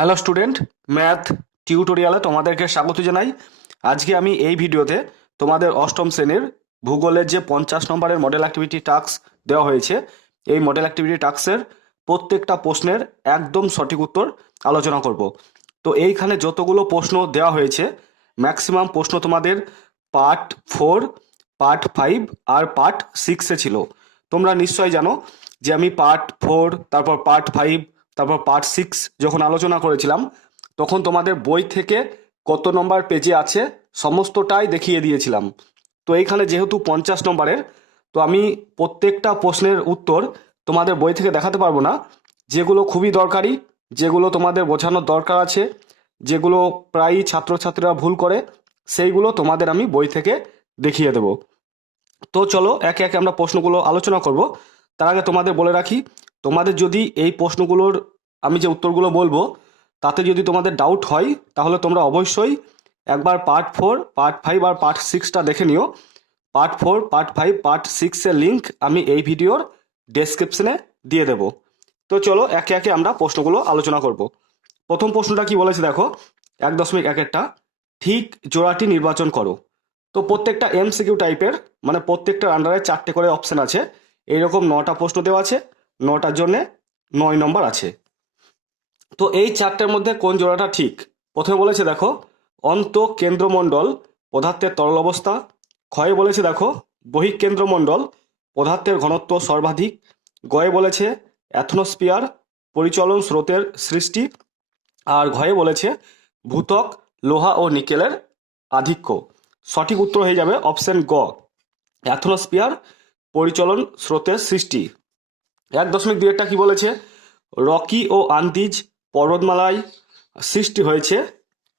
Hello student, math টিউটোরিয়ালে তোমাদেরকে স্বাগত জানাই। আজকে আমি এই ভিডিওতে তোমাদের অষ্টম শ্রেণীর ভূগোলের যে 50 নম্বরের মডেল অ্যাক্টিভিটি টাস্ক দেওয়া হয়েছে, এই মডেল অ্যাক্টিভিটি টাস্কের প্রত্যেকটা প্রশ্নের একদম সঠিক উত্তর আলোচনা করব। তো এইখানে যতগুলো প্রশ্ন দেওয়া হয়েছে, ম্যাক্সিমাম প্রশ্ন তোমাদের পার্ট 4, পার্ট 5 আর পার্ট 6-এ ছিল। তোমরা নিশ্চয়ই জানো যে আমি পার্ট 4, তারপর পার্ট 5, তারপর পার্ট 6 যখন আলোচনা করেছিলাম, তখন তোমাদের বই থেকে কত নম্বর পেজে আছে সমস্তটাই দেখিয়ে দিয়েছিলাম। তো এইখানে যেহেতু 50 নম্বরের, তো আমি প্রত্যেকটা প্রশ্নের উত্তর তোমাদের বই থেকে দেখাতে পারবো না। যেগুলো খুবই দরকারি, যেগুলো তোমাদের বোঝানোর দরকার আছে, যেগুলো প্রায়ই ছাত্রছাত্রীরা ভুল করে, সেইগুলো তোমাদের আমি বই থেকে দেখিয়ে দেবো। তো চলো একে একে আমরা প্রশ্নগুলো আলোচনা করব। তার আগে তোমাদের বলে রাখি, তোমাদের যদি এই প্রশ্নগুলোর আমি যে উত্তরগুলো বলবো তাতে যদি তোমাদের ডাউট হয়, তাহলে তোমরা অবশ্যই একবার পার্ট 4, পার্ট 5 আর পার্ট 6টা দেখে নিও। পার্ট 4, পার্ট 5, পার্ট 6-এর লিঙ্ক আমি এই ভিডিওর ডেসক্রিপশনে দিয়ে দেব। তো চলো একে একে আমরা প্রশ্নগুলো আলোচনা করব। প্রথম প্রশ্নটা কি বলেছে দেখো, 1.1-এরটা, ঠিক জোড়াটি নির্বাচন করো। তো প্রত্যেকটা এমসিকিউ টাইপের, মানে প্রত্যেকটার আন্ডারে 4টে করে অপশন আছে। এইরকম 9টা প্রশ্ন দেওয়া আছে, 9টার জন্যে 9 নম্বর আছে। তো এই 4টের মধ্যে কোন জোড়াটা ঠিক? প্রথমে বলেছে দেখো, অন্ত কেন্দ্রমণ্ডল পদার্থের তরল অবস্থা। ক্ষয়ে বলেছে দেখো, বহিঃকেন্দ্রমণ্ডল পদার্থের ঘনত্ব সর্বাধিক। গয়ে বলেছে অ্যাথনোস্ফিয়ার পরিচলন স্রোতের সৃষ্টি। আর ঘয়ে বলেছে ভূত্বক লোহা ও নিকেলের আধিক্য। সঠিক উত্তর হয়ে যাবে অপশন গ, অ্যাথনোস্ফিয়ার পরিচলন স্রোতের সৃষ্টি। 1.2-এরটা কি বলেছে, রকি ও আন্দিজ পর্বতমালায় সৃষ্টি হয়েছে।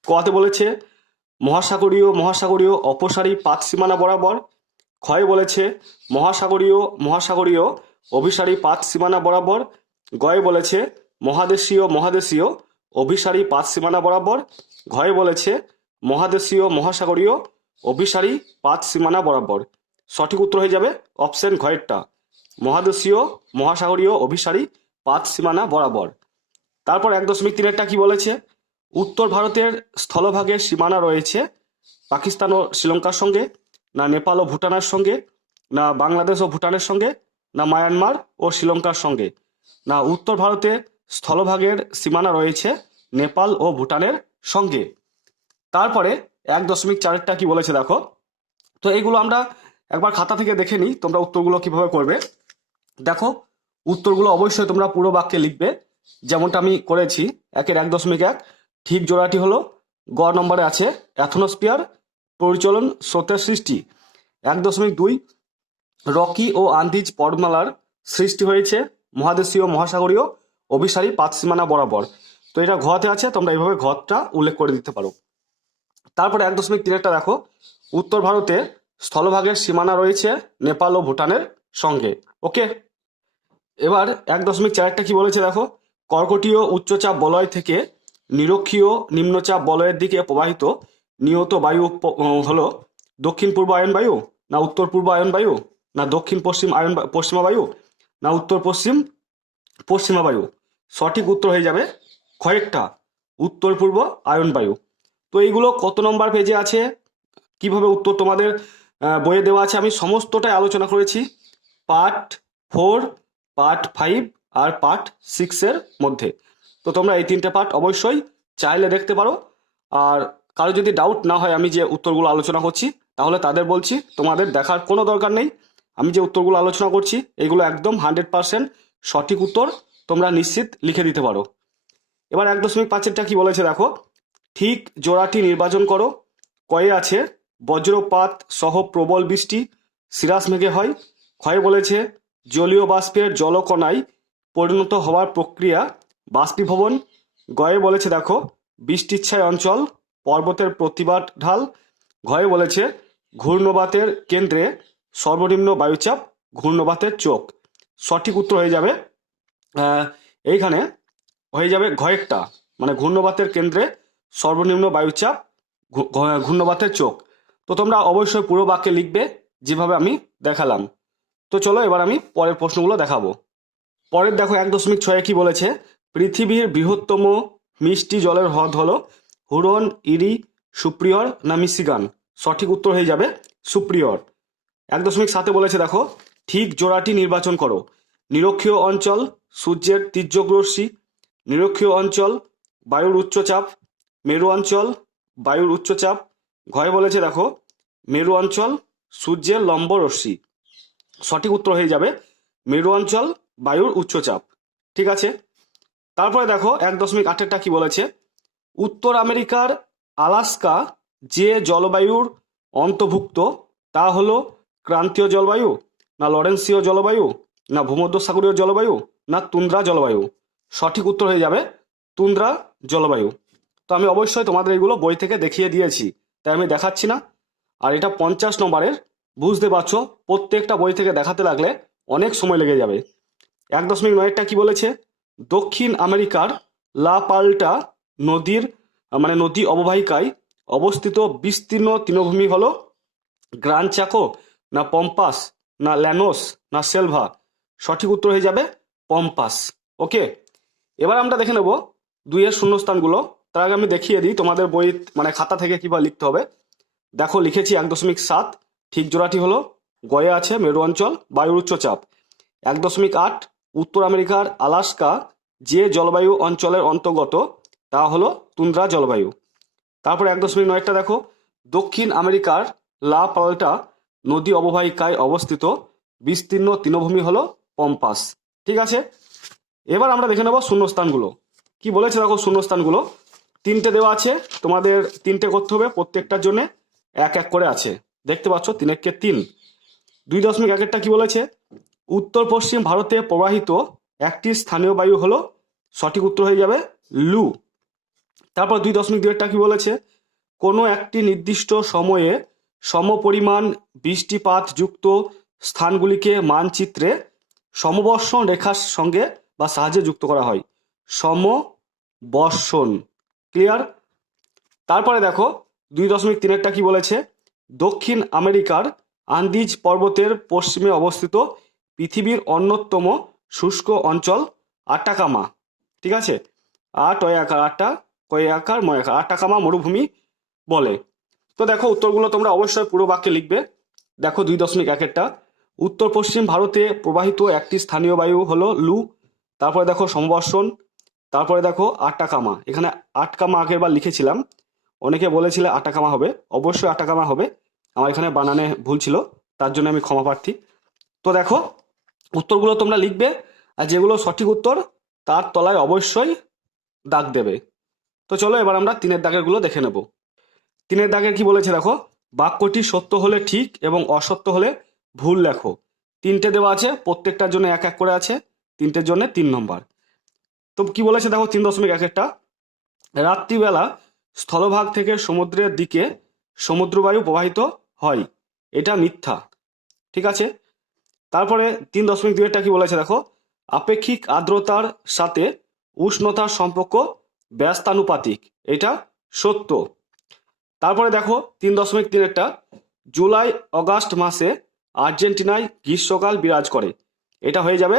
কতে বলেছে মহাসাগরীয় অপসারী পাত সীমানা বরাবর। ক্ষয় বলেছে মহাসাগরীয় অভিসারী পাত সীমানা বরাবর। গয়ে বলেছে মহাদেশীয় অভিসারী পাত সীমানা বরাবর। ঘয়ে বলেছে মহাসাগরীয় অভিসারী পাত সীমানা বরাবর। সঠিক উত্তর হয়ে যাবে অপশন ঘয়েরটা, মহাসাগরীয় অভিসারী পাত সীমানা বরাবর। তারপর 1.3-এরটা কি বলেছে, উত্তর ভারতের স্থলভাগের সীমানা রয়েছে পাকিস্তান ও শ্রীলঙ্কার সঙ্গে, না নেপাল ও ভুটানের সঙ্গে, না বাংলাদেশ ও ভুটানের সঙ্গে, না মায়ানমার ও শ্রীলঙ্কার সঙ্গে। না, উত্তর ভারতে স্থলভাগের সীমানা রয়েছে নেপাল ও ভুটানের সঙ্গে। তারপরে 1.4-এরটা কি বলেছে দেখো, তো এইগুলো আমরা একবার খাতা থেকে দেখে নিই, তোমরা উত্তরগুলো কিভাবে করবে। দেখো, উত্তরগুলো অবশ্যই তোমরা পুরো বাক্যে লিখবে, যেমনটা আমি করেছি। 1.1, ঠিক জোড়াটি হলো গ নম্বরে আছে অ্যাথনোস্ফিয়ার পরিচলন স্রোতের সৃষ্টি। 1.2, রকি ও আন্দিজ পর্বতমালার সৃষ্টি হয়েছে মহাসাগরীয় অভিসারী পাত সীমানা বরাবর। তো এটা ঘতে আছে, তোমরা এইভাবে ঘটা উল্লেখ করে দিতে পারো। তারপরে 1.3-এরটা দেখো, উত্তর ভারতে স্থলভাগের সীমানা রয়েছে নেপাল ও ভুটানের সঙ্গে। ওকে, এবার 1.4-টা কি বলেছে দেখো, কর্কটীয় উচ্চচাপ বলয় থেকে নিরক্ষীয় নিম্নচাপ বলয়ের দিকে প্রবাহিত নিয়ত বায়ু হলো দক্ষিণ পূর্ব আয়ন বায়ু, না উত্তর পূর্ব আয়ন বায়ু, না দক্ষিণ পশ্চিম পশ্চিমা বায়ু, না উত্তর পশ্চিম পশ্চিমা বায়ু। সঠিক উত্তর হয়ে যাবে কয়েকটা, উত্তর পূর্ব আয়ন বায়ু। তো এইগুলো কত নম্বর পেজে আছে, কিভাবে উত্তর তোমাদের বইয়ে দেওয়া আছে, আমি সমস্তটাই আলোচনা করেছি পার্ট 4, পার্ট 5 আর পার্ট 6-এর মধ্যে। তো তোমরা এই 3টে পার্ট অবশ্যই চাইলে দেখতে পারো। আর কারো যদি ডাউট না হয় আমি যে উত্তরগুলো আলোচনা করছি, তাহলে তাদের বলছি তোমাদের দেখার কোনো দরকার নেই। আমি যে উত্তরগুলো আলোচনা করছি এগুলো একদম 100% সঠিক উত্তর, তোমরা নিশ্চিত লিখে দিতে পারো। এবার 1.5-এরটা কি বলেছে দেখো, ঠিক জোড়াটি নির্বাচন করো। কয়ে আছে বজ্রপাত সহ প্রবল বৃষ্টি সিরাস মেঘে হয়। ক্ষয়ে বলেছে জলীয় বাষ্পের জলকণায় পরিণত হওয়ার প্রক্রিয়া বাষ্পীভবন। গয়ে বলেছে দেখো বৃষ্টিচ্ছায় অঞ্চল পর্বতের প্রতিবাদ ঢাল। ঘয়ে বলেছে ঘূর্ণবাতের কেন্দ্রে সর্বনিম্ন বায়ুচাপ ঘূর্ণবাতের চোখ। সঠিক উত্তর হয়ে যাবে এইখানে হয়ে যাবে ঘয়েরটা, মানে ঘূর্ণবাতের কেন্দ্রে সর্বনিম্ন বায়ুচাপ ঘূর্ণবাতের চোখ। তো তোমরা অবশ্যই পুরো বাক্যে লিখবে যেভাবে আমি দেখালাম। তো চলো এবার আমি পরের প্রশ্নগুলো দেখাবো। পরের দেখো 1.6 কি বলেছে, পৃথিবীর বৃহত্তম মিষ্টি জলের হ্রদ হলো হুরন, ইরি, সুপ্রিয়র না মিশিগান? সঠিক উত্তর হয়ে যাবে সুপ্রিয়র। 1.7 বলেছে দেখো, ঠিক জোড়াটি নির্বাচন করো। নিরক্ষীয় অঞ্চল সূর্যের তীর্যক রশ্মি, নিরক্ষীয় অঞ্চল বায়ুর উচ্চচাপ, মেরু অঞ্চল বায়ুর উচ্চচাপ। ঘয়ে বলেছে দেখো, মেরু অঞ্চল সূর্যের লম্ব রশ্মি। সঠিক উত্তর হয়ে যাবে মেরু অঞ্চল বায়ুর উচ্চচাপ। ঠিক আছে, তারপরে দেখো 1.8টা কি বলেছে, উত্তর আমেরিকার আলাস্কা যে জলবায়ুর অন্তর্ভুক্ত তা হলো ক্রান্তীয় জলবায়ু, না লরেন্সীয় জলবায়ু, না ভূমধ্যসাগরীয় জলবায়ু, না তুন্দ্রা জলবায়ু? সঠিক উত্তর হয়ে যাবে তুন্দ্রা জলবায়ু। তো আমি অবশ্যই তোমাদের এগুলো বই থেকে দেখিয়ে দিয়েছি, তাই আমি দেখাচ্ছি না। আর এটা 50 নম্বরের, বুঝতে পারছো প্রত্যেকটা বই থেকে দেখাতে লাগলে অনেক সময় লেগে যাবে। 1.9টা কি বলেছে, দক্ষিণ আমেরিকার লা পাল্টা নদীর নদী অববাহিকায় অবস্থিত বিস্তীর্ণ তৃণভূমি হলো গ্রান চাকো, না পম্পাস, না ল্যানোস, না সেলভা? সঠিক উত্তর হয়ে যাবে পম্পাস। ওকে, এবার আমরা দেখে নেব 2-এর শূন্যস্থানগুলো। তার আগে আমি দেখিয়ে দিই তোমাদের বই খাতা থেকে কিভাবে লিখতে হবে। দেখো লিখেছি 1.7, ঠিক জোড়াটি হলো গয়ে আছে মেরু অঞ্চল বায়ুর উচ্চচাপ। 1.8, উত্তর আমেরিকার আলাস্কা যে জলবায়ু অঞ্চলের অন্তর্গত তা হলো তুন্দ্রা জলবায়ু। তারপর 1.9টা দেখো, দক্ষিণ আমেরিকার লা পাল্টা নদী অববাহিকায় অবস্থিত বিস্তীর্ণ তৃণভূমি হলো পম্পাস। ঠিক আছে, এবার আমরা দেখে নেব শূন্যস্থানগুলো। কি বলেছে দেখো, শূন্যস্থানগুলো 3টে দেওয়া আছে, তোমাদের 3টে করতে হবে, প্রত্যেকটার জন্য 1-1 করে আছে। দেখতে পাচ্ছ 3-1-3। 2.1টা কি বলেছে, উত্তর পশ্চিম ভারতে প্রবাহিত একটি স্থানীয় বায়ু হলো, সঠিক উত্তর হয়ে যাবে লু। তারপর 2.2টা কি বলেছে, কোনো একটি নির্দিষ্ট সময়ে সমপরিমাণ বৃষ্টিপাত যুক্ত স্থানগুলিকে মানচিত্রে সমবর্ষণ রেখার সঙ্গে বা সাহায্যে যুক্ত করা হয়। সমবর্ষণ, ক্লিয়ার? তারপরে দেখো 2.3টা কি বলেছে, দক্ষিণ আমেরিকার আন্দিজ পর্বতের পশ্চিমে অবস্থিত পৃথিবীর অন্যতম শুষ্ক অঞ্চল আটাকামা। ঠিক আছে, আটাকামা মরুভূমি বলে। তো দেখো উত্তরগুলো তোমরা অবশ্যই পুরো বাক্যে লিখবে। দেখো 2.1টা, উত্তর পশ্চিম ভারতে প্রবাহিত একটি স্থানীয় বায়ু হলো লু। তারপরে দেখো সমবর্ষণ। তারপরে দেখো আটাকামা, এখানে আটকামা আগের বার লিখেছিলাম, অনেকে বলেছিলে আটাকামা হবে, অবশ্যই আটাকামা হবে, আমার এখানে বানানে ভুল ছিল, তার জন্য আমি ক্ষমা প্রার্থী। তো দেখো উত্তরগুলো তোমরা লিখবে, আর যেগুলো সঠিক উত্তর তার তলায় অবশ্যই দাগ দেবে। তো চলো এবার আমরা 3-এর দাগেরগুলো দেখে নেব। 3-এর দাগের কি বলেছে দেখো, বাক্যটি সত্য হলে ঠিক এবং অসত্য হলে ভুল লেখো। 3টে দেওয়া আছে, প্রত্যেকটার জন্য 1-1 করে আছে, 3টের জন্য 3 নম্বর। তো কি বলেছে দেখো 3.1টা, রাত্রিবেলা স্থলভাগ থেকে সমুদ্রের দিকে সমুদ্রবায়ু প্রবাহিত হয়, এটা মিথ্যা। ঠিক আছে, তারপরে 3.2টা কি বলেছে দেখো, আপেক্ষিক আর্দ্রতার সাথে উষ্ণতার সম্পর্ক ব্যস্তানুপাতিক, এটা সত্য। তারপরে দেখো 3.3টা, জুলাই অগাস্ট মাসে আর্জেন্টিনায় গ্রীষ্মকাল বিরাজ করে, এটা হয়ে যাবে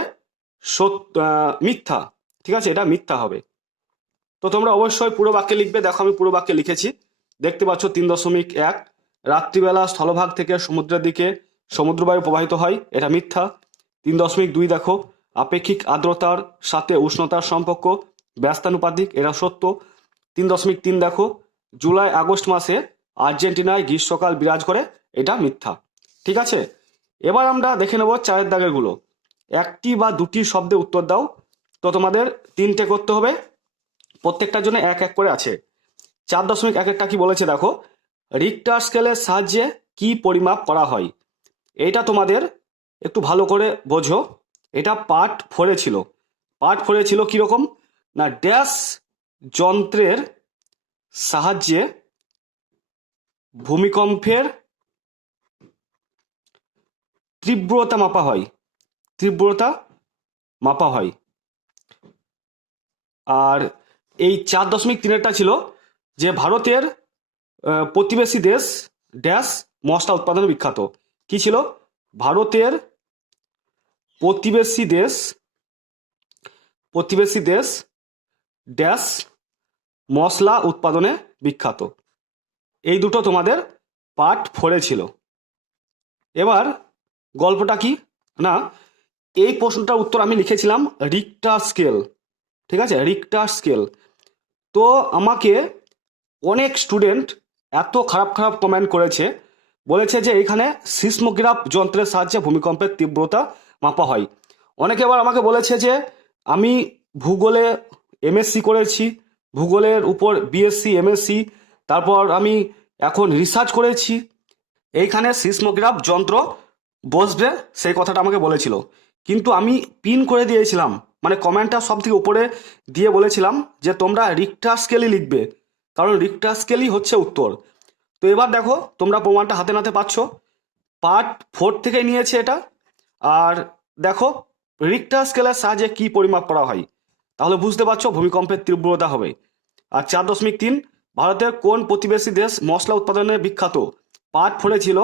মিথ্যা। ঠিক আছে, এটা মিথ্যা হবে। তো তোমরা অবশ্যই পুরো বাক্যে লিখবে। দেখো আমি পুরো বাক্যে লিখেছি, দেখতে পাচ্ছ 3.1, রাত্রিবেলা স্থলভাগ থেকে সমুদ্রের দিকে সমুদ্রবায়ু প্রবাহিত হয়, এটা মিথ্যা। 3.2 দেখো, আপেক্ষিক আর্দ্রতার সাথে উষ্ণতার সম্পর্ক ব্যস্তানুপাতিক, এটা সত্য। 3.3 দেখো, জুলাই আগস্ট মাসে আর্জেন্টিনায় গ্রীষ্মকাল বিরাজ করে, এটা মিথ্যা। ঠিক আছে, এবার আমরা দেখে নেব 4-এর দাগেরগুলো। একটি বা দুটি শব্দে উত্তর দাও। তো তোমাদের 3টে করতে হবে, প্রত্যেকটার জন্য 1-1 করে আছে। 4.1টা কি বলেছে দেখো, রিক্টার স্কেলের সাহায্যে কি পরিমাপ করা হয়? এটা তোমাদের একটু ভালো করে বোঝো, এটা পার্ট 4-এ ছিল। পার্ট 4-এ ছিল কিরকম না, ড্যাশ যন্ত্রের সাহায্যে ভূমিকম্পের তীব্রতা মাপা হয়, তীব্রতা মাপা হয়। আর এই 4.3টা ছিল যে ভারতের প্রতিবেশী দেশ ড্যাশ মশলা উৎপাদনে বিখ্যাত। কি ছিল, ভারতের প্রতিবেশী দেশ ড্যাশ মশলা উৎপাদনে বিখ্যাত। এই দুটো তোমাদের পার্ট 4-এ ছিল। এবার গল্পটা কি না, এই প্রশ্নটার উত্তর আমি লিখেছিলাম রিক্টার স্কেল। ঠিক আছে, রিক্টার স্কেল। তো আমাকে অনেক স্টুডেন্ট এত খারাপ খারাপ কমেন্ট করেছে, বলেছে যে এখানে সিসমোগ্রাফ যন্ত্রের সাহায্যে ভূমিকম্পের তীব্রতা মাপা হয়। অনেকে আবার আমাকে বলেছে যে আমি ভূগোলে এমএসসি করেছি, ভূগোলের উপর বিএসসি এমএসসি, তারপর আমি এখন রিসার্চ করেছি, এইখানে সিসমোগ্রাফ যন্ত্র বসবে, সেই কথাটা আমাকে বলেছিল। কিন্তু আমি পিন করে দিয়েছিলাম, মানে কমেন্টটা সব থেকে উপরে দিয়ে বলেছিলাম যে তোমরা রিক্টার স্কেলই লিখবে, কারণ রিক্টার স্কেলই হচ্ছে উত্তর। তো এবার দেখো তোমরা প্রমাণটা হাতে নাতে পাচ্ছ, পার্ট 4 থেকে নিয়েছে এটা। আর দেখো রিক্টার স্কেলের সাহায্যে কি পরিমাপ করা হয়, তাহলে বুঝতে পারছো ভূমিকম্পের তীব্রতা হবে। আর 4.3, ভারতের কোন প্রতিবেশী দেশ মশলা উৎপাদনে বিখ্যাত? পার্ট 4-এ ছিল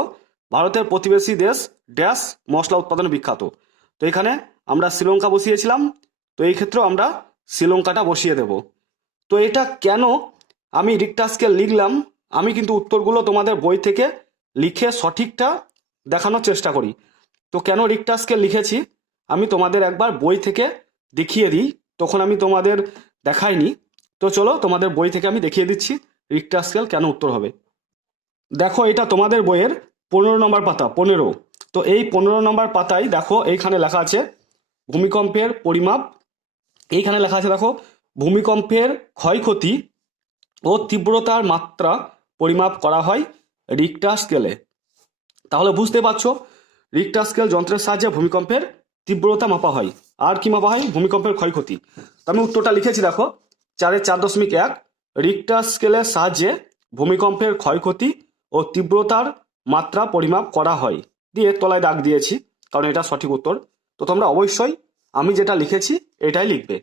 ভারতের প্রতিবেশী দেশ ড্যাশ মশলা উৎপাদনে বিখ্যাত। তো এখানে আমরা শ্রীলঙ্কা বসিয়েছিলাম, তো এই ক্ষেত্রেও আমরা শ্রীলঙ্কাটা বসিয়ে দেব। তো এটা কেন আমি রিক্টার স্কেল লিখলাম, আমি কিন্তু উত্তরগুলো তোমাদের বই থেকে লিখে সঠিকটা দেখানোর চেষ্টা করি। তো কেন রিক্টার স্কেল লিখেছি আমি তোমাদের একবার বই থেকে দেখিয়ে দিই, তখন আমি তোমাদের দেখাইনি। তো চলো তোমাদের বই থেকে আমি দেখিয়ে দিচ্ছি রিক্টার স্কেল কেন উত্তর হবে। দেখো এটা তোমাদের বইয়ের 15 নম্বর পাতা, 15। তো এই 15 নম্বর পাতায় দেখো এইখানে লেখা আছে ভূমিকম্পের পরিমাপ। এইখানে লেখা আছে দেখো, ভূমিকম্পের ক্ষয়ক্ষতি ও তীব্রতার মাত্রা পরিমাপ করা হয় রিক্টার স্কেলে। তাহলে বুঝতে পারছো রিক্টার স্কেল যন্ত্রের সাহায্যে ভূমিকম্পের তীব্রতা মাপা হয়। আর কি মাপা হয়? ভূমিকম্পের ক্ষয়ক্ষতি। তো আমি উত্তরটা লিখেছি দেখো 4.4.1, রিক্টার স্কেলের সাহায্যে ভূমিকম্পের ক্ষয়ক্ষতি ও তীব্রতার মাত্রা পরিমাপ করা হয়, দিয়ে তলায় দাগ দিয়েছি, কারণ এটা সঠিক উত্তর। তো তোমরা অবশ্যই আমি যেটা লিখেছি এটাই লিখবে।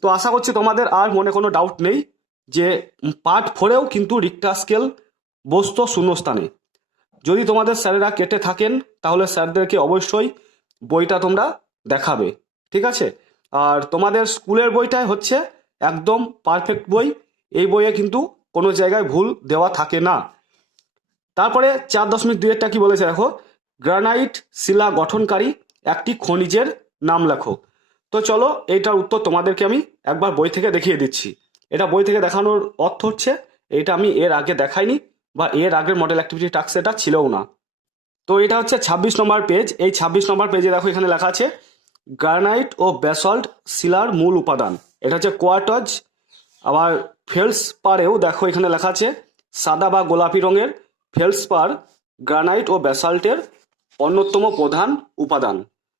তো আশা করছি তোমাদের আর মনে কোনো ডাউট নেই যে পার্ট 4-এও কিন্তু রিক্টার স্কেল বসতো শূন্যস্থানে। যদি তোমাদের স্যারেরা কেটে থাকেন তাহলে স্যারদেরকে অবশ্যই বইটা তোমরা দেখাবে, ঠিক আছে? আর তোমাদের স্কুলের বইটাই হচ্ছে একদম পারফেক্ট বই, এই বইয়ে কিন্তু কোনো জায়গায় ভুল দেওয়া থাকে না। তারপরে 4.2-এরটা কি বলেছে দেখো, গ্রানাইট শিলা গঠনকারী একটি খনিজের নাম লেখো। তো চলো এইটার উত্তর তোমাদেরকে আমি একবার বই থেকে দেখিয়ে দিচ্ছি। এটা বই থেকে দেখানোর অর্থ হচ্ছে এটা আমি এর আগে দেখাইনি, বা এর আগের মডেল অ্যাক্টিভিটি টাস্ক এটা ছিলও না। তো এটা হচ্ছে 26 নম্বর পেজ। এই 26 নম্বর পেজে দেখো এখানে লেখা আছে গ্রানাইট ও ব্যাসল্ট শিলার মূল উপাদান, এটা হচ্ছে কোয়ার্টজ। আবার ফেলসপারেও দেখো এখানে লেখা আছে সাদা বা গোলাপি রঙের ফেলসপার গ্রানাইট ও ব্যাসাল্টের অন্যতম প্রধান উপাদান।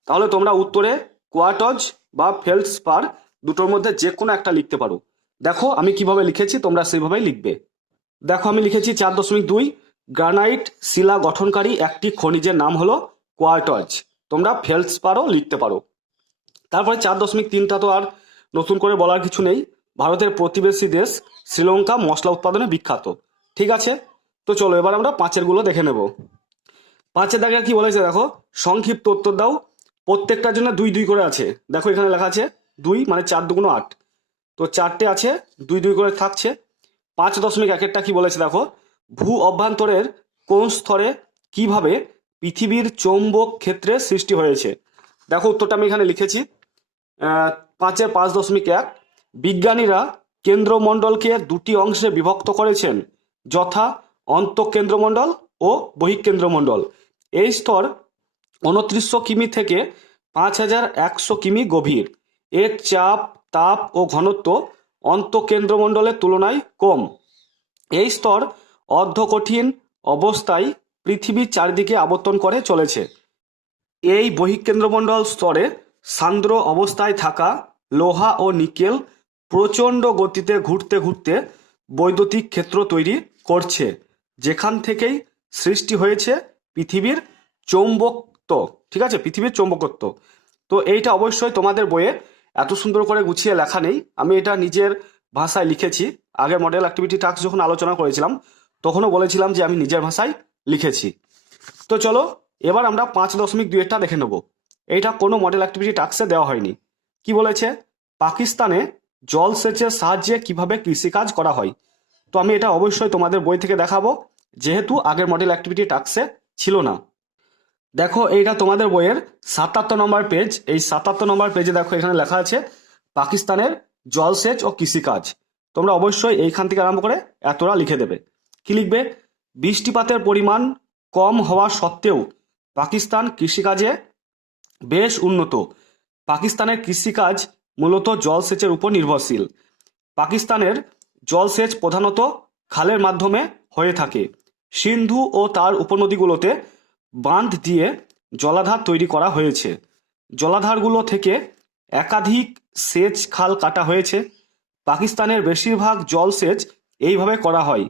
তাহলে তোমরা উত্তরে কোয়ার্টজ বা ফেলসপার দুটোর মধ্যে যে কোনো একটা লিখতে পারো। দেখো আমি কিভাবে লিখেছি, তোমরা সেইভাবেই লিখবে। দেখো আমি লিখেছি 4.2, গ্রানাইট শিলা গঠনকারী একটি খনিজের নাম হলো কোয়ার্টজ। তোমরা ফেলসপারও লিখতে পারো। তারপরে 4.3টা তো আর নতুন করে বলার কিছু নেই, ভারতের প্রতিবেশী দেশ শ্রীলঙ্কা মশলা উৎপাদনে বিখ্যাত। ঠিক আছে, তো চলো এবার আমরা 5-এর গুলো দেখে নেব। 5-এর দাগে কি বলেছে দেখো, সংক্ষিপ্ত উত্তর দাও। প্রত্যেকটার জন্য 2-2 করে আছে। দেখো এখানে লেখা আছে 2 মানে 4 2 8, তো 4টে আছে 2-2 করে থাকছে। 5.1-এরটা কি বলেছে দেখো, ভূ অভ্যন্তরের কোন স্তরে কিভাবে পৃথিবীর চৌম্বক ক্ষেত্রের সৃষ্টি হয়েছে। দেখো উত্তরটা আমি এখানে লিখেছি 5-এর 5.1, বিজ্ঞানীরা কেন্দ্রমণ্ডলকে দুটি অংশে বিভক্ত করেছেন, যথা অন্তঃকেন্দ্রমণ্ডল ও বহিঃকেন্দ্রমণ্ডল। এই স্তর 2900 কিমি থেকে 5100 কিমি গভীর। এর চাপ, তাপ ও ঘনত্ব অন্তঃকেন্দ্রমণ্ডলের তুলনায় কম। এই স্তর অর্ধকঠিন অবস্থায় পৃথিবীর চারিদিকে আবর্তন করে চলেছে। এই বহিঃকেন্দ্রমণ্ডল স্তরে সান্দ্র অবস্থায় থাকা লোহা ও নিকেল প্রচণ্ড গতিতে ঘুরতে ঘুরতে বৈদ্যুতিক ক্ষেত্র তৈরি করছে, যেখান থেকেই সৃষ্টি হয়েছে পৃথিবীর চৌম্বকত্ব। ঠিক আছে, পৃথিবীর চৌম্বকত্ব। তো এইটা অবশ্যই তোমাদের বইয়ে এত সুন্দর করে গুছিয়ে লেখা নেই, আমি এটা নিজের ভাষায় লিখেছি। আগের মডেল অ্যাক্টিভিটি টাস্ক যখন আলোচনা করেছিলাম তখনও বলেছিলাম যে আমি নিজের ভাষায় লিখেছি। তো চলো এবার আমরা 5.2-টা দেখে নেব। এইটা কোনো মডেল অ্যাক্টিভিটি টাস্কে দেওয়া হয়নি। কি বলেছে, পাকিস্তানে জলসেচের সাহায্যে কিভাবে কৃষিকাজ করা হয়। তো আমি এটা অবশ্যই তোমাদের বই থেকে দেখাবো, যেহেতু আগের মডেল অ্যাক্টিভিটি টাস্কে ছিল না। দেখো এইটা তোমাদের বইয়ের ৭৭ নম্বর পেজ। এই ৭৭ নম্বর পেজে দেখো এখানে লেখা আছে পাকিস্তানের জলসেচ ও কৃষিকাজ। তোমরা অবশ্যই এইখান থেকে আরম্ভ করে এতটা লিখে দেবে। কি লিখবে? বৃষ্টিপাতের পরিমাণ কম হওয়া সত্ত্বেও পাকিস্তান কৃষিকাজে বেশ উন্নত। পাকিস্তানের কৃষিকাজ মূলত জলসেচের উপর নির্ভরশীল। পাকিস্তানের জলসেচ প্রধানত খালের মাধ্যমে হয়ে থাকে। সিন্ধু ও তার উপনদীগুলোতে বাঁধ দিয়ে জলাধার তৈরি করা হয়েছে। জলাধারগুলো থেকে একাধিক সেচ খাল কাটা হয়েছে। পাকিস্তানের বেশিরভাগ জলসেচ এইভাবে করা হয়।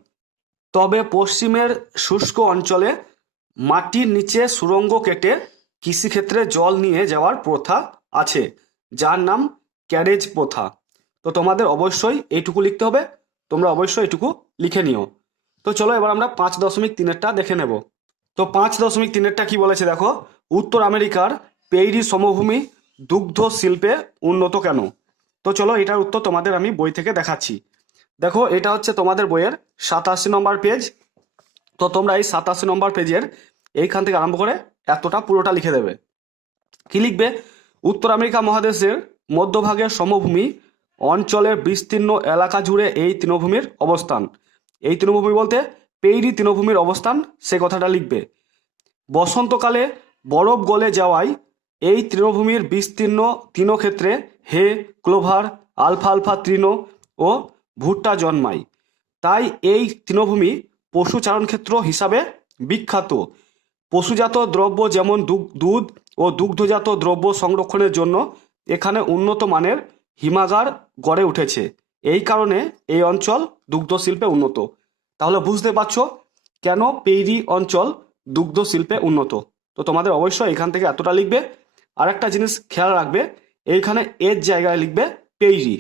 তবে পশ্চিমের শুষ্ক অঞ্চলে মাটির নিচে সুড়ঙ্গ কেটে কৃষিক্ষেত্রে জল নিয়ে যাওয়ার প্রথা আছে, যার নাম ক্যারেজ প্রথা। তো তোমাদের অবশ্যই এইটুকু লিখতে হবে, তোমরা অবশ্যই এটুকু লিখে নিও। তো চলো এবার আমরা 5.3-টা দেখে নেব। তো 5.3-টা কি বলেছে দেখো, উত্তর আমেরিকার পেইরি সমভূমি দুগ্ধ শিল্পে উন্নত কেন? তো চলো এটার উত্তর তোমাদের আমি বই থেকে দেখাচ্ছি। দেখো এটা হচ্ছে তোমাদের বইয়ের 87 নম্বর পেজ। তো তোমরা এই 87 নম্বর পেজের এইখান থেকে আরম্ভ করে এতটা পুরোটা লিখে দেবে। কি লিখবে? উত্তর আমেরিকা মহাদেশের মধ্যভাগের সমভূমি অঞ্চলের বিস্তীর্ণ এলাকা জুড়ে এই তৃণভূমির অবস্থান। এই তৃণভূমি বলতে পেইরি তৃণভূমির অবস্থান, সে কথাটা লিখবে। বসন্তকালে বরফ গলে যাওয়ায় এই তৃণভূমির বিস্তীর্ণ তৃণক্ষেত্রে হে, ক্লোভার, আলফালফা তৃণ ও ভুট্টা জন্মায়। তাই এই তৃণভূমি পশুচারণক্ষেত্র হিসাবে বিখ্যাত। পশুজাত দ্রব্য যেমন দুধ ও দুগ্ধজাত দ্রব্য সংরক্ষণের জন্য এখানে উন্নত মানের হিমাগার গড়ে উঠেছে। এই কারণে এই অঞ্চল দুগ্ধ শিল্পে উন্নত। তাহলে বুঝতে পারছো কেন পেইরি অঞ্চল দুগ্ধ শিল্পে উন্নত। তো তোমাদের অবশ্যই এখান থেকে এতটা লিখবে। আর একটা জিনিস খেয়াল রাখবে, এইখানে এর জায়গায় লিখবে পেইরি।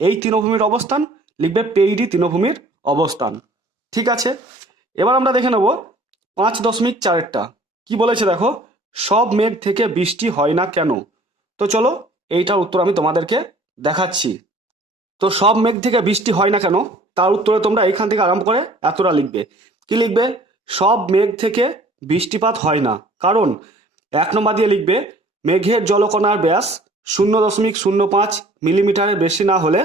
এই তৃণভূমির অবস্থান লিখবে পেইরি তৃণভূমির অবস্থান। ঠিক আছে, এবার আমরা দেখে নেব 5.4-টা কি বলেছে দেখো, সব মেঘ থেকে বৃষ্টি হয় না কেন? তো চলো এইটার উত্তর আমি তোমাদেরকে দেখাচ্ছি। তো সব মেঘ থেকে বৃষ্টি হয় না কেন, তার উত্তরে তোমরা এইখান থেকে আরম্ভ করে এতটা লিখবে। কি লিখবে? সব মেঘ থেকে বৃষ্টিপাত হয় না, কারণ 1 নম্বর দিয়ে লিখবে মেঘের জলকণার ব্যাস 0.05 মিলিমিটারের বেশি না হলে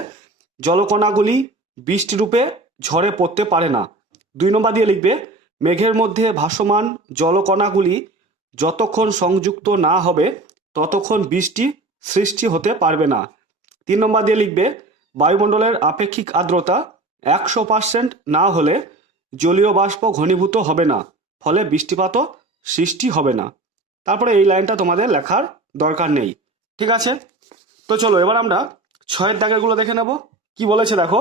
জলকণাগুলি বৃষ্টিরূপে ঝরে পড়তে পারে না। 2 নম্বর দিয়ে লিখবে মেঘের মধ্যে ভাসমান জলকণাগুলি যতক্ষণ সংযুক্ত না হবে ততক্ষণ বৃষ্টি সৃষ্টি হতে পারবে না। 3 নম্বর দিয়ে লিখবে বায়ুমণ্ডলের আপেক্ষিক আর্দ্রতা 100% না হলে জলীয় বাষ্প ঘনীভূত হবে না, ফলে বৃষ্টিপাতও সৃষ্টি হবে না। তারপরে এই লাইনটা তোমাদের লেখার দরকার নেই। ঠিক আছে, তো চলো এবার আমরা 6-এর দাগেরগুলো দেখে নেব। কি বলেছে দেখো,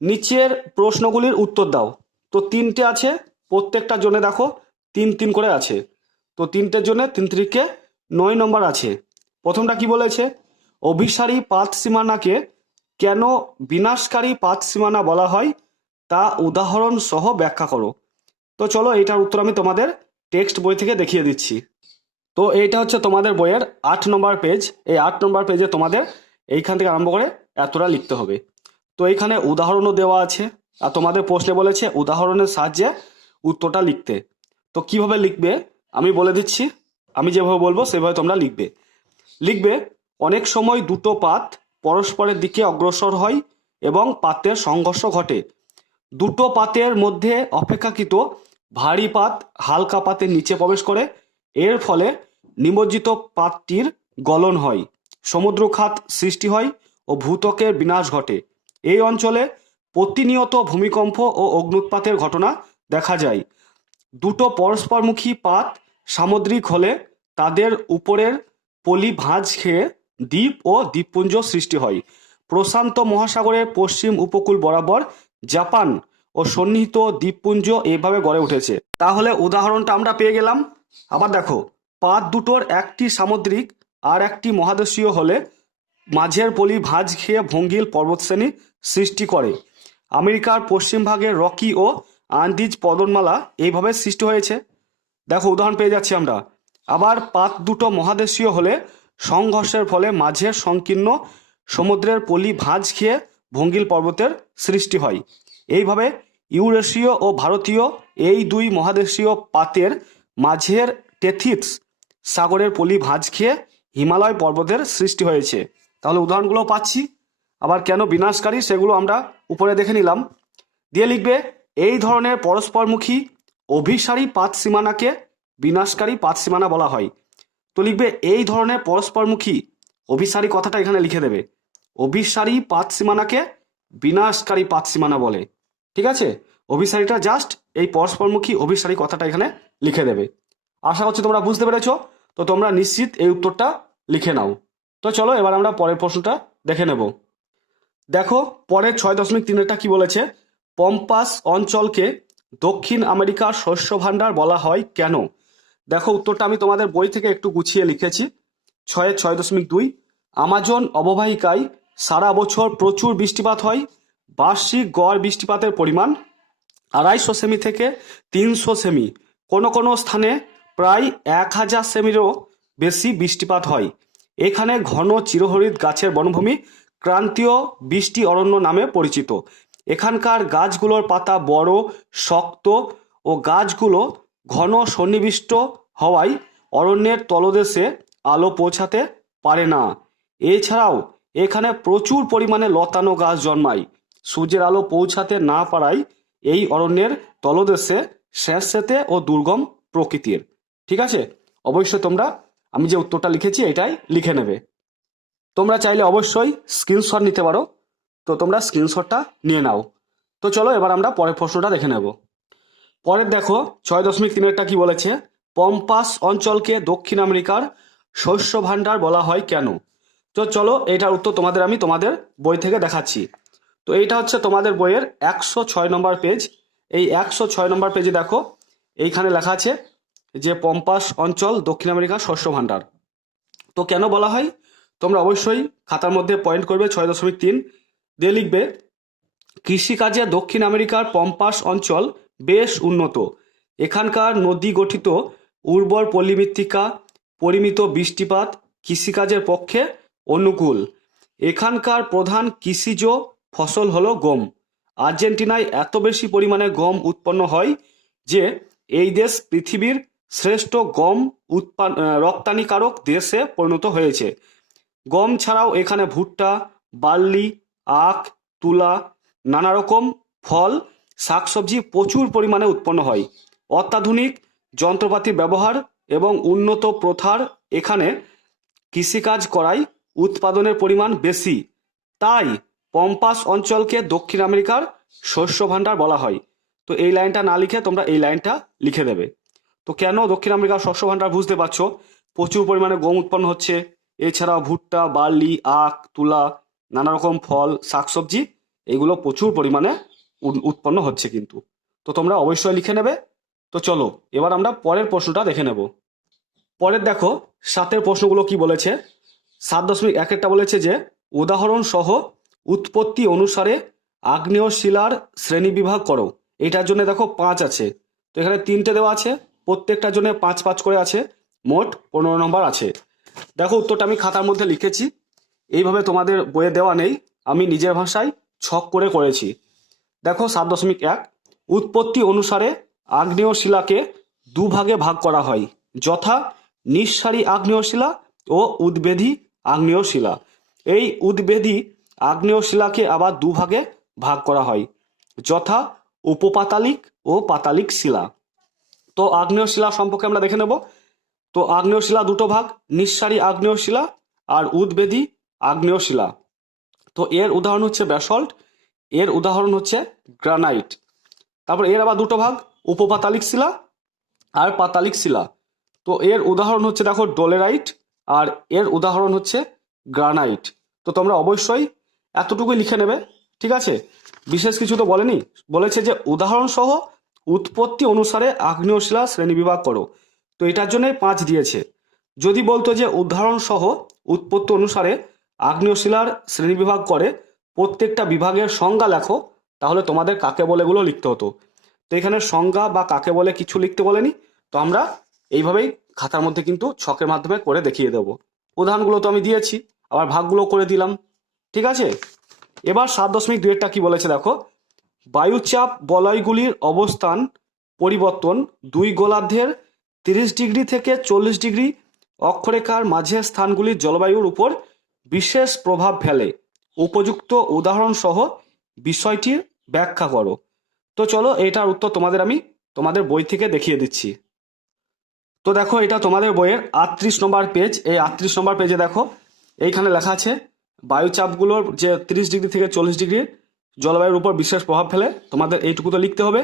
নিচের প্রশ্নগুলির উত্তর দাও। তো 3টে আছে, প্রত্যেকটার জন্য দেখো 3-3 করে আছে। তো 3টের জন্য 3-3-কে 9 নম্বর আছে। প্রথমটা কি বলেছে, অভিসারী পাত সীমানাকে কেন বিনাশকারী পাত সীমানা বলা হয় তা উদাহরণ সহ ব্যাখ্যা করো। তো চলো এইটার উত্তর আমি তোমাদের টেক্সট বই থেকে দেখিয়ে দিচ্ছি। তো এইটা হচ্ছে তোমাদের বইয়ের 8 নম্বর পেজ। এই 8 নম্বর পেজে তোমাদের এইখান থেকে আরম্ভ করে এতটা লিখতে হবে। তো এইখানে উদাহরণও দেওয়া আছে, আর তোমাদের প্রশ্নে বলেছে উদাহরণের সাহায্যে উত্তরটা লিখতে। তো কিভাবে লিখবে আমি বলে দিচ্ছি, আমি যেভাবে বলবো সেভাবে তোমরা লিখবে। লিখবে অনেক সময় দুটো পাত পরস্পরের দিকে অগ্রসর হয় এবং পাতের সংঘর্ষ ঘটে। দুটো পাতের মধ্যে অপেক্ষাকৃত ভারী পাত হালকা পাতের নিচে প্রবেশ করে, এর ফলে নিমজ্জিত পাতটির গলন হয়, সমুদ্রখাত সৃষ্টি হয় ও ভূত্বকের বিনাশ ঘটে। এই অঞ্চলে প্রতিনিয়ত ভূমিকম্প ও অগ্ন্যুৎপাতের ঘটনা দেখা যায়। দুটো পরস্পরমুখী পাত সামুদ্রিক হলে তাদের উপরের পলি ভাঁজ খেয়ে দ্বীপ ও দ্বীপপুঞ্জ সৃষ্টি হয়। প্রশান্ত মহাসাগরের পশ্চিম উপকূল বরাবর জাপান ও সন্নিহিত দ্বীপপুঞ্জ এইভাবে গড়ে উঠেছে। তাহলে উদাহরণটা আমরা পেয়ে গেলাম। আবার দেখো, পাত দুটোর একটি সামুদ্রিক আর একটি মহাদেশীয় হলে মাঝের পলি ভাঁজ খেয়ে ভঙ্গিল পর্বতশ্রেণী সৃষ্টি করে। আমেরিকার পশ্চিম ভাগের রকি ও আন্দিজ পর্বতমালা এইভাবে সৃষ্টি হয়েছে। দেখো উদাহরণ পেয়ে যাচ্ছি আমরা। আবার পাত দুটো মহাদেশীয় হলে সংঘর্ষের ফলে মাঝের সংকীর্ণ সমুদ্রের পলি ভাঁজ খেয়ে ভঙ্গিল পর্বতের সৃষ্টি হয়। এইভাবে ইউরেশীয় ও ভারতীয় এই দুই মহাদেশীয় পাতের মাঝের টেথিস সাগরের পলি ভাঁজ খেয়ে হিমালয় পর্বতের সৃষ্টি হয়েছে। তাহলে উদাহরণগুলো পাচ্ছি। আবার কেন বিনাশকারী সেগুলো আমরা উপরে দেখে নিলাম। দিয়ে লিখবে এই ধরনের পরস্পরমুখী অভিসারী পাত সীমানাকে বিনাশকারী পাত সীমানা বলা হয়। তো লিখবে এই ধরনের পরস্পরমুখী অভিসারী কথাটা এখানে লিখে দেবে। অভিসারী পাত সীমানাকে বিনাশকারী পাত সীমানা বলে। ঠিক আছে, অভিসারীটা জাস্ট এই পরস্পরমুখী অভিসারী কথাটা এখানে লিখে দেবে। আশা করছি তোমরা বুঝতে পেরেছো। তো তোমরা নিশ্চিত এই উত্তরটা লিখে নাও। তো চলো এবার আমরা পরের প্রশ্নটা দেখে নেব। দেখো পরের 6.3 কি বলেছে, পম্পাস অঞ্চলকে দক্ষিণ আমেরিকার শস্য ভাণ্ডার বলা হয় কেন? দেখো উত্তরটা আমি তোমাদের বই থেকে একটু গুছিয়ে লিখেছি। 6.2 আমাজন অববাহিকায় সারা বছর প্রচুর বৃষ্টিপাত হয়। বার্ষিক গড় বৃষ্টিপাতের পরিমাণ 250 সেমি থেকে 300 সেমি, কোনো কোনো স্থানে প্রায় 1000 সেমিরও বেশি বৃষ্টিপাত হয়। এখানে ঘন চিরহরিৎ গাছের বনভূমি ক্রান্তীয় বৃষ্টি অরণ্য নামে পরিচিত। এখানকার গাছগুলোর পাতা বড়, শক্ত ও গাছগুলো ঘন সন্নিবিষ্ট হওয়ায় অরণ্যের তলদেশে আলো পৌঁছাতে পারে না। এছাড়াও এখানে প্রচুর পরিমাণে লতানো গাছ জন্মায়। সূর্যের আলো পৌঁছাতে না পারায় এই অরণ্যের তলদেশে স্যাঁতসেঁতে ও দুর্গম প্রকৃতির। ঠিক আছে, অবশ্যই তোমরা আমি যে উত্তরটা লিখেছি এটাই লিখে নেবে। তোমরা চাইলে অবশ্যই স্ক্রিনশট নিতে পারো। তো তোমরা স্ক্রিনশটটা নিয়ে নাও। তো চলো এবার আমরা পরের প্রশ্নটা দেখে নেব। পরের দেখো 6.3 কি বলেছে, পম্পাস অঞ্চলকে দক্ষিণ আমেরিকার শস্য ভাণ্ডার বলা হয় কেন? তো চলো এটার উত্তর আমি তোমাদের বই থেকে দেখাচ্ছি। তো এইটা হচ্ছে তোমাদের বইয়ের 106 নম্বর পেজ। এই 106 নম্বর পেজে দেখো এইখানে লেখা আছে যে পম্পাস অঞ্চল দক্ষিণ আমেরিকার শস্য ভাণ্ডার। তো কেন বলা হয় তোমরা অবশ্যই খাতার মধ্যে পয়েন্ট করবে। 6.3 দিয়ে লিখবে কৃষিকাজে দক্ষিণ আমেরিকার পম্পাস অঞ্চল বেশ উন্নত। এখানকার নদী গঠিত উর্বর পল্লীমৃত্তিকা, পরিমিত বৃষ্টিপাত কৃষিকাজের পক্ষে অনুকূল। এখানকার প্রধান কৃষিজ ফসল হলো গম। আর্জেন্টিনায় এত বেশি পরিমাণে গম উৎপন্ন হয় যে এই দেশ পৃথিবীর শ্রেষ্ঠ গম রপ্তানিকারক দেশে পরিণত হয়েছে। গম ছাড়াও এখানে ভুট্টা, বার্লি, আখ, তুলা, নানা রকম ফল, শাকসবজি প্রচুর পরিমাণে উৎপন্ন হয়। অত্যাধুনিক যন্ত্রপাতির ব্যবহার এবং উন্নত প্রথার এখানে কৃষিকাজ করায় উৎপাদনের পরিমাণ বেশি। তাই পম্পাস অঞ্চলকে দক্ষিণ আমেরিকার শস্য ভাণ্ডার বলা হয়। তো এই লাইনটা না লিখে তোমরা এই লাইনটা লিখে দেবে। তো কেন দক্ষিণ আমেরিকার শস্য ভাণ্ডার বুঝতে পারছো, প্রচুর পরিমাণে গম উৎপন্ন হচ্ছে, এছাড়াও ভুট্টা, বার্লি, আখ, তুলা, নানা রকম ফল, শাকসবজি এগুলো প্রচুর পরিমাণে উৎপন্ন হচ্ছে কিন্তু। তো তোমরা অবশ্যই লিখে নেবে। তো চলো এবার আমরা পরের প্রশ্নটা দেখে নেব। পরের দেখো 7 প্রশ্নগুলো কি বলেছে। 7.1 বলেছে যে উদাহরণ সহ উৎপত্তি অনুসারে আগ্নেয় শিলার শ্রেণী বিভাগ করো। এটার জন্য দেখো 5 আছে। তো এখানে 3টে দেওয়া আছে, প্রত্যেকটার জন্য 5 করে আছে, মোট 15 নম্বর আছে। দেখো উত্তরটা আমি খাতার মধ্যে লিখেছি। এইভাবে তোমাদের বইয়ে দেওয়া নেই, আমি নিজের ভাষায় ছক করে করেছি। দেখো 7.1 উৎপত্তি অনুসারে আগ্নেয় শিলাকে দুভাগে ভাগ করা হয়, যথা নিঃসারী আগ্নেয় শিলা ও উদ্বেধী আগ্নেয় শিলা। এই উদ্বেধী আগ্নেয় শিলাকে আবার দুভাগে ভাগ করা হয়, যথা উপপাতালিক ও পাতালিক শিলা। তো আগ্নেয় শিলা সম্পর্কে আমরা দেখে নেব। তো আগ্নেয় শিলা দুটো ভাগ, নিঃসারী আগ্নেয় শিলা আর উদ্বেধী আগ্নেয় শিলা। তো এর উদাহরণ হচ্ছে ব্যাসল্ট, এর উদাহরণ হচ্ছে গ্রানাইট। তারপর এর আবার দুটো ভাগ, উপপাতালিক শিলা আর পাতালিক শিলা। তো এর উদাহরণ হচ্ছে দেখো ডোলেরাইট, আর এর উদাহরণ হচ্ছে গ্রানাইট। তো তোমরা অবশ্যই এতটুকুই লিখে নেবে। ঠিক আছে, বিশেষ কিছু তো বলেনি, বলেছে যে উদাহরণ সহ উৎপত্তি অনুসারে আগ্নেয় শিলা শ্রেণীবিভাগ করো। তো এটার জন্য 5 দিয়েছে। যদি বলতো যে উদাহরণ সহ উৎপত্তি অনুসারে আগ্নেয় শিলার শ্রেণীবিভাগ করে প্রত্যেকটা বিভাগের সংজ্ঞা লেখো, তাহলে তোমাদের কাকে বলে গুলো লিখতে হতো। তো এখানে সংজ্ঞা বা কাকে বলে কিছু লিখতে বলেনি। তো আমরা এইভাবেই খাতার মধ্যে কিন্তু ছকের মাধ্যমে করে দেখিয়ে দেবো। উদাহরণগুলো তো আমি দিয়েছি, আবার ভাগগুলো করে দিলাম। ঠিক আছে। এবার 7.2 কি বলেছে দেখো, বায়ুচাপ বলয়গুলির অবস্থান পরিবর্তন দুই গোলার্ধের 30 ডিগ্রি থেকে 40 ডিগ্রি অক্ষরেখার মাঝের স্থানগুলির জলবায়ুর উপর বিশেষ প্রভাব ফেলে। উপযুক্ত উদাহরণ সহ বিষয়টির ব্যাখ্যা করো। তো চলো এটার উত্তর আমি তোমাদের বই থেকে দেখিয়ে দিচ্ছি। তো দেখো এটা তোমাদের বইয়ের 38 নম্বর পেজ। এই 38 নম্বর পেজে দেখো এইখানে লেখা আছে বায়ুচাপগুলোর যে 30 ডিগ্রি থেকে 40 ডিগ্রি জলবায়ুর উপর বিশেষ প্রভাব ফেলে, তোমাদের এইটুকু তো লিখতে হবে।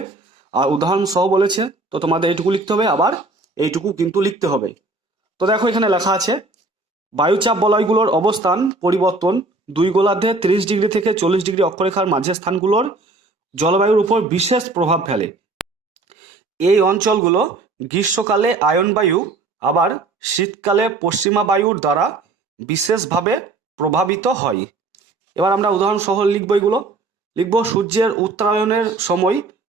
আর উদাহরণ সহ বলেছে, তো তোমাদের এইটুকু লিখতে হবে, আবার এইটুকু কিন্তু লিখতে হবে। তো দেখো এখানে লেখা আছে বায়ুচাপ বলয়গুলোর অবস্থান পরিবর্তন দুই গোলার্ধে 30 ডিগ্রি থেকে 40 ডিগ্রি অক্ষরেখার মাঝের স্থানগুলোর জলবায়ুর উপর বিশেষ প্রভাব ফেলে। এই অঞ্চলগুলো গ্রীষ্মকালে আয়ন বায়ু, আবার শীতকালে পশ্চিমা বায়ুর দ্বারা বিশেষভাবে প্রভাবিত হয়। এবার আমরা উদাহরণ সহ লিখব, এগুলো লিখব। সূর্যের উত্তরায়ণের সময়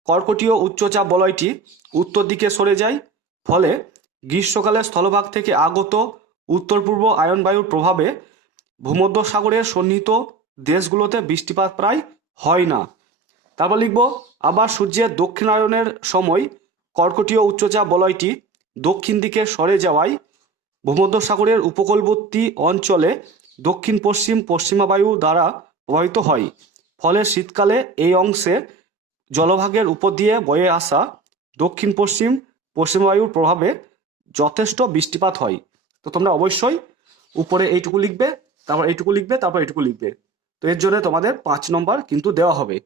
কর্কটীয় উচ্চচাপ বলয়টি উত্তর দিকে সরে যায়, ফলে গ্রীষ্মকালে স্থলভাগ থেকে আগত উত্তর পূর্ব আয়ন বায়ুর প্রভাবে ভূমধ্যসাগরের সন্নিহিত দেশগুলোতে বৃষ্টিপাত প্রায় হয় না। তারপর লিখব, আবার সূর্যের দক্ষিণায়নের সময় কর্কটীয় উচ্চচাপ বলয়টি দক্ষিণ দিকে সরে যাওয়ায় ভূমধ্যসাগরের উপকূলবর্তী অঞ্চলে দক্ষিণ পশ্চিম পশ্চিমা বায়ু দ্বারা প্রভাবিত হয়, ফলে শীতকালে এই অংশে জলভাগের উপর দিয়ে বয়ে আসা দক্ষিণ পশ্চিম পশ্চিমা বায়ুর প্রভাবে যথেষ্ট বৃষ্টিপাত হয়। তো তোমরা অবশ্যই উপরে এইটুকু লিখবে, তারপর এইটুকু লিখবে, তারপর এইটুকু লিখবে। তো এর জন্য তোমাদের 5 নম্বর কিন্তু দেওয়া হবে।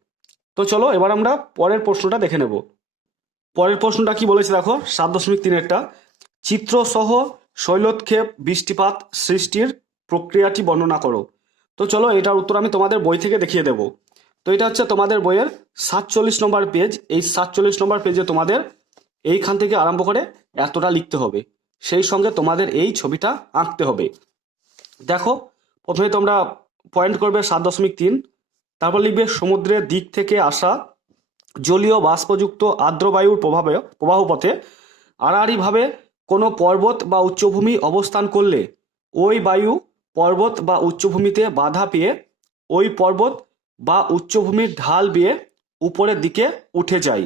তো চলো এবার আমরা পরের প্রশ্নটা দেখে নেব। পরের প্রশ্নটা কি বলেছে দেখো, 7.3 চিত্রসহ শৈলোৎক্ষেপ বৃষ্টিপাত সৃষ্টির প্রক্রিয়াটি বর্ণনা করো। তো চলো এটার উত্তর আমি তোমাদের বই থেকে দেখিয়ে দেব। তো এটা হচ্ছে তোমাদের বইয়ের 47 নম্বর পেজ। এই 47 নম্বর পেজে তোমাদের এইখান থেকে আরম্ভ করে এতটা লিখতে হবে, সেই সঙ্গে তোমাদের এই ছবিটা আঁকতে হবে। দেখো প্রথমে তোমরা পয়েন্ট করবে 7.3, তারপর লিখবে সমুদ্রের দিক থেকে আসা জলীয় বাষ্পযুক্ত আর্দ্র বায়ুর প্রবাহপথে আড়াআড়িভাবে কোনো পর্বত বা উচ্চভূমি অবস্থান করলে ওই বায়ু পর্বত বা উচ্চভূমিতে বাধা পেয়ে ওই পর্বত বা উচ্চভূমির ঢাল বেয়ে উপরের দিকে উঠে যায়।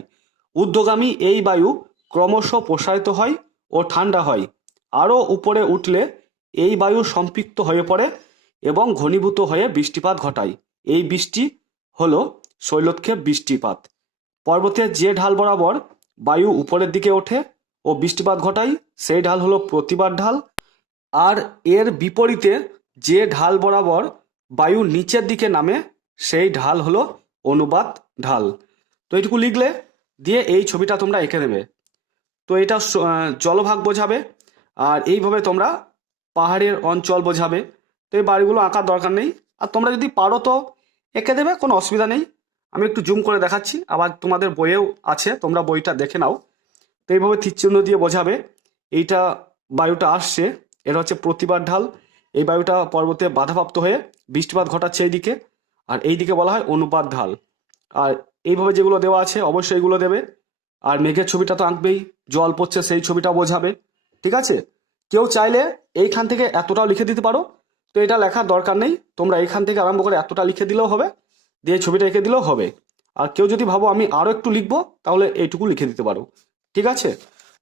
ঊর্ধ্বগামী এই বায়ু ক্রমশ প্রসারিত হয় ও ঠান্ডা হয়। আরও উপরে উঠলে এই বায়ু সম্পৃক্ত হয়ে পড়ে এবং ঘনীভূত হয়ে বৃষ্টিপাত ঘটায়। এই বৃষ্টি হলো শৈলোৎক্ষেপ বৃষ্টিপাত। পর্বতের যে ঢাল বরাবর বায়ু উপরের দিকে ওঠে ও বৃষ্টিপাত ঘটায় সেই ঢাল হলো প্রতিবাদ ঢাল, আর এর বিপরীতে যে ঢাল বরাবর বায়ু নিচের দিকে নামে সেই ঢাল হলো অনুবাদ ঢাল। তো এইটুকু লিখলে দিয়ে এই ছবিটা তোমরা এঁকে নেবে। তো এটা জলভাগ বোঝাবে, আর এইভাবে তোমরা পাহাড়ের অঞ্চল বোঝাবে। তো এই বাড়িগুলো আঁকার দরকার নেই, আর তোমরা যদি পারো তো এঁকে দেবে, কোনো অসুবিধা নেই। আমি একটু জুম করে দেখাচ্ছি, আবার তোমাদের বইয়েও আছে, তোমরা বইটা দেখে নাও। তো এইভাবে তীরচিহ্ন দিয়ে বোঝাবে। এইটা বায়ুটা আসছে, এটা হচ্ছে প্রতিবাদ ঢাল। এই বায়ুটা পর্বতে বাধাপ্রাপ্ত হয়ে বৃষ্টিপাত ঘটাচ্ছে এইদিকে, আর এইদিকে বলা হয় অনুপাত ঢাল। আর এইভাবে যেগুলো দেওয়া আছে অবশ্যই এগুলো দেবে। আর মেঘের ছবিটা তো আঁকবেই, জল পড়ছে সেই ছবিটা বোঝাবে। ঠিক আছে, কেউ চাইলে এইখান থেকে এতটাও লিখে দিতে পারো, তো এটা লেখার দরকার নেই। তোমরা এইখান থেকে আরম্ভ করে এতটা লিখে দিলেও হবে, দিয়ে ছবিটা এঁকে দিলেও হবে। আর কেউ যদি ভাবো আমি আরও একটু লিখবো, তাহলে এইটুকু লিখে দিতে পারো। ঠিক আছে,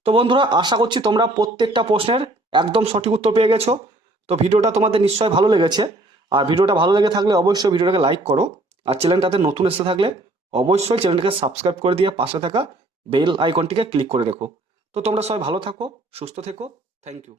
তো বন্ধুরা আশা করছি তোমরা প্রত্যেকটা প্রশ্নের একদম সঠিক উত্তর পেয়ে গেছো। তো ভিডিওটা তোমাদের নিশ্চয়ই ভালো লেগেছে, আর ভিডিওটা ভালো লেগে থাকলে অবশ্যই ভিডিওটাকে লাইক করো, আর চ্যানেলটাতে নতুন এসে থাকলে অবশ্যই চ্যানেলটাকে সাবস্ক্রাইব করে দিয়ে পাশে থাকা বেল আইকনটিকে ক্লিক করে রেখো। তো তোমরা সবাই ভালো থাকো, সুস্থ থেকো। Thank you.